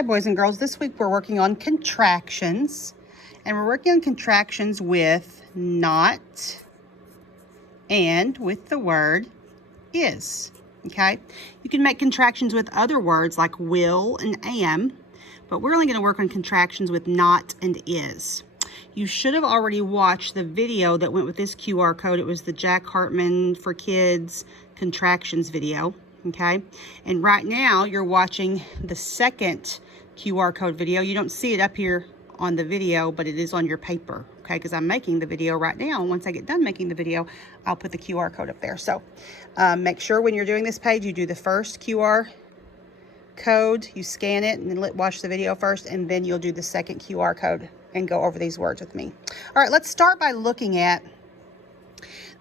Hi, boys and girls. This week we're working on contractions, and we're working on contractions with not and with the word is, okay? You can make contractions with other words like will and am, but we're only going to work on contractions with not and is. You should have already watched the video that went with this QR code. It was the Jack Hartman for Kids contractions video. Okay, and right now you're watching the second QR code video. You don't see it up here on the video, but it is on your paper, okay, because I'm making the video right now. Once I get done making the video, I'll put the QR code up there. So make sure when you're doing this page, you do the first QR code, you scan it, and then watch the video first, and then you'll do the second QR code and go over these words with me. All right, let's start by looking at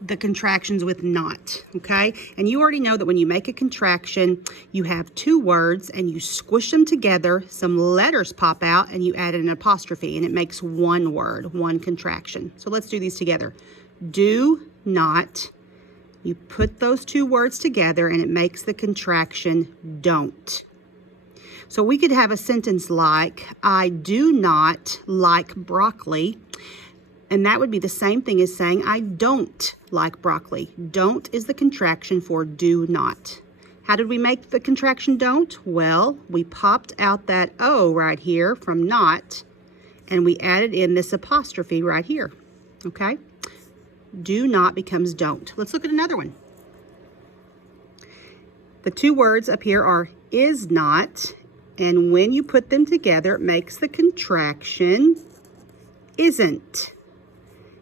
the contractions with not, okay? And you already know that when you make a contraction, you have two words and you squish them together, some letters pop out, and you add an apostrophe, and it makes one word, one contraction. So let's do these together. Do not, you put those two words together and it makes the contraction don't. So we could have a sentence like, I do not like broccoli. And that would be the same thing as saying, I don't like broccoli. Don't is the contraction for do not. How did we make the contraction don't? Well, we popped out that O right here from not, and we added in this apostrophe right here, okay? Do not becomes don't. Let's look at another one. The two words up here are is not, and when you put them together, it makes the contraction isn't.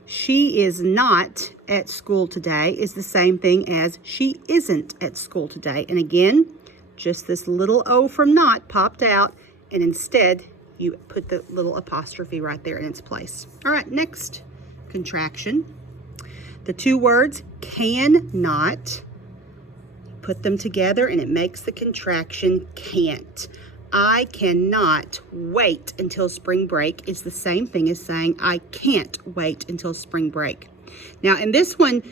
She is not at school today is the same thing as she isn't at school today. And again, just this little O from not popped out, and instead you put the little apostrophe right there in its place. All right, next contraction. The two words can not, put them together and it makes the contraction can't. I cannot wait until spring break is the same thing as saying I can't wait until spring break. Now in this one,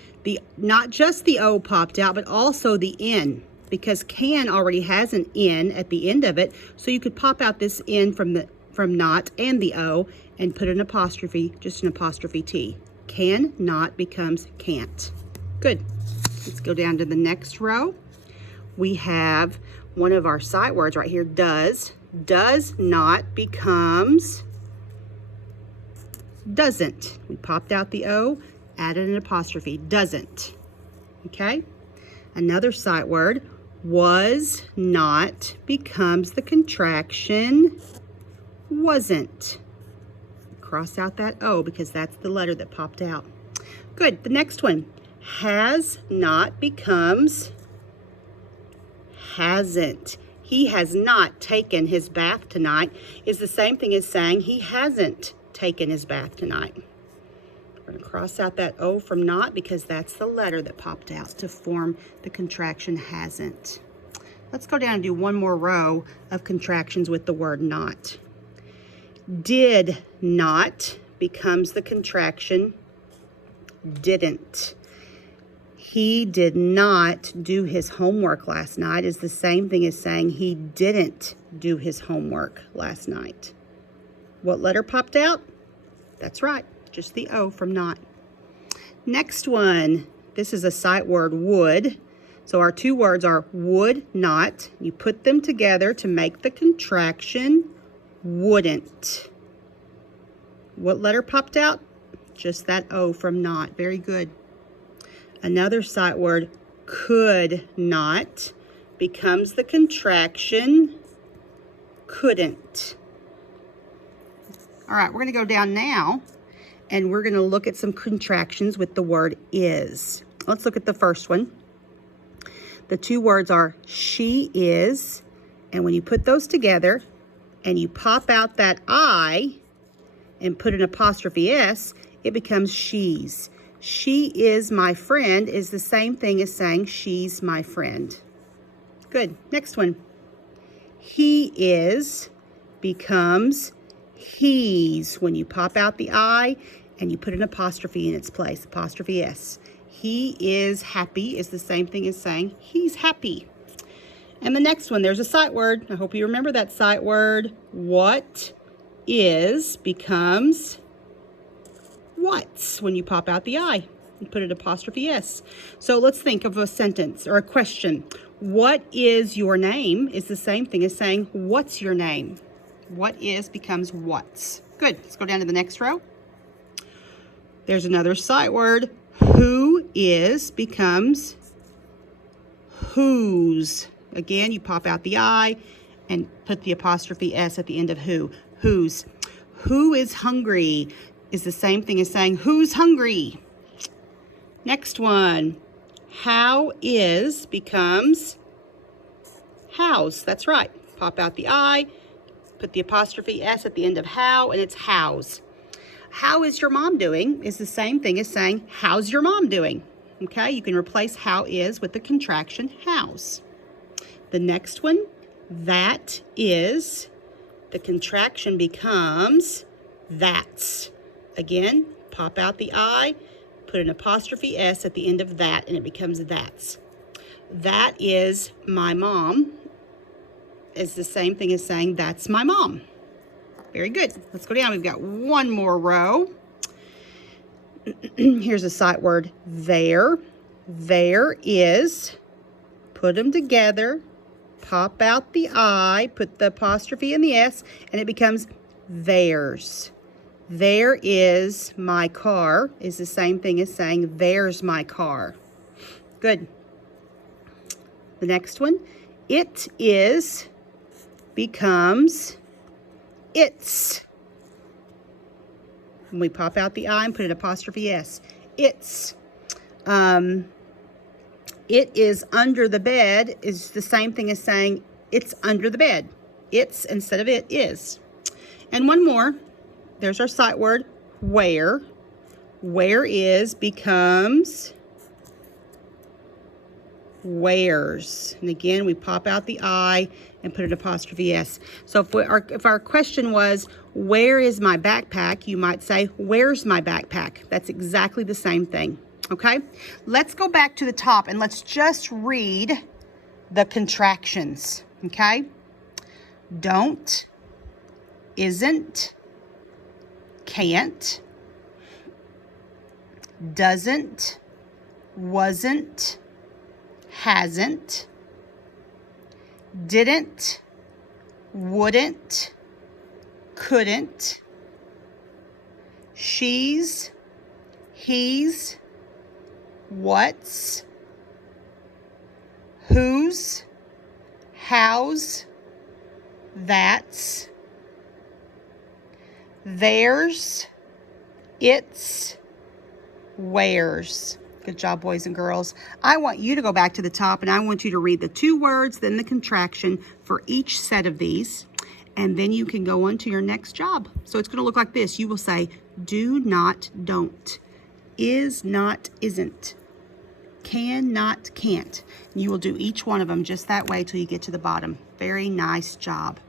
not just the O popped out, but also the N, because can already has an N at the end of it, so you could pop out this N from not and the O and put an apostrophe, just an apostrophe T. Can not becomes can't. Good. Let's go down to the next row. We have one of our sight words right here, does. Does not becomes doesn't. We popped out the O, added an apostrophe, doesn't. Okay? Another sight word, was not becomes the contraction wasn't. Cross out that O because that's the letter that popped out. Good. The next one, has not becomes hasn't. He has not taken his bath tonight is the same thing as saying he hasn't taken his bath tonight. We're going to cross out that O from not because that's the letter that popped out to form the contraction hasn't. Let's go down and do one more row of contractions with the word not. Did not becomes the contraction didn't. He did not do his homework last night is the same thing as saying he didn't do his homework last night. What letter popped out? That's right, just the O from not. Next one, this is a sight word, would. So our two words are would not. You put them together to make the contraction wouldn't. What letter popped out? Just that O from not. Very good. Another sight word, could not, becomes the contraction couldn't. All right, we're going to go down now, and we're going to look at some contractions with the word is. Let's look at the first one. The two words are she is, and when you put those together and you pop out that I and put an apostrophe S, it becomes she's. She is my friend is the same thing as saying she's my friend. Good. Next one. He is becomes he's. When you pop out the I and you put an apostrophe in its place, apostrophe S. He is happy is the same thing as saying he's happy. And the next one, there's a sight word. I hope you remember that sight word. What is becomes what's when you pop out the I and put an apostrophe S. So let's think of a sentence or a question. What is your name is the same thing as saying, what's your name? What is becomes what's. Good. Let's go down to the next row. There's another sight word. Who is becomes whose. Again, you pop out the I and put the apostrophe S at the end of who. Whose. Who is hungry is the same thing as saying who's hungry. Next one. How is becomes how's. That's right. Pop out the I, put the apostrophe S at the end of how, and it's how's. How is your mom doing is the same thing as saying how's your mom doing. Okay, you can replace how is with the contraction how's. The next one, that is, the contraction becomes that's. Again, pop out the I, put an apostrophe S at the end of that, and it becomes that's. That is my mom is the same thing as saying that's my mom. Very good. Let's go down. We've got one more row. Here's a sight word, there. There is, put them together, pop out the I, put the apostrophe in the S, and it becomes theirs. There is my car is the same thing as saying there's my car. Good. The next one, it is becomes it's. And we pop out the I and put an apostrophe S. It's. It is under the bed is the same thing as saying it's under the bed. It's instead of it is. And one more. There's our sight word, where. Where is becomes where's. And again, we pop out the I and put an apostrophe S. So if our question was, where is my backpack? You might say, where's my backpack? That's exactly the same thing. Okay? Let's go back to the top and let's just read the contractions. Okay? Don't, isn't, can't, doesn't, wasn't, hasn't, didn't, wouldn't, couldn't, she's, he's, what's, whose, how's, that's, theirs, it's, where's. Good job, boys and girls. I want you to go back to the top and I want you to read the two words, then the contraction for each set of these. And then you can go on to your next job. So it's going to look like this. You will say, do not, don't. Is not, isn't. Can not, can't. You will do each one of them just that way till you get to the bottom. Very nice job.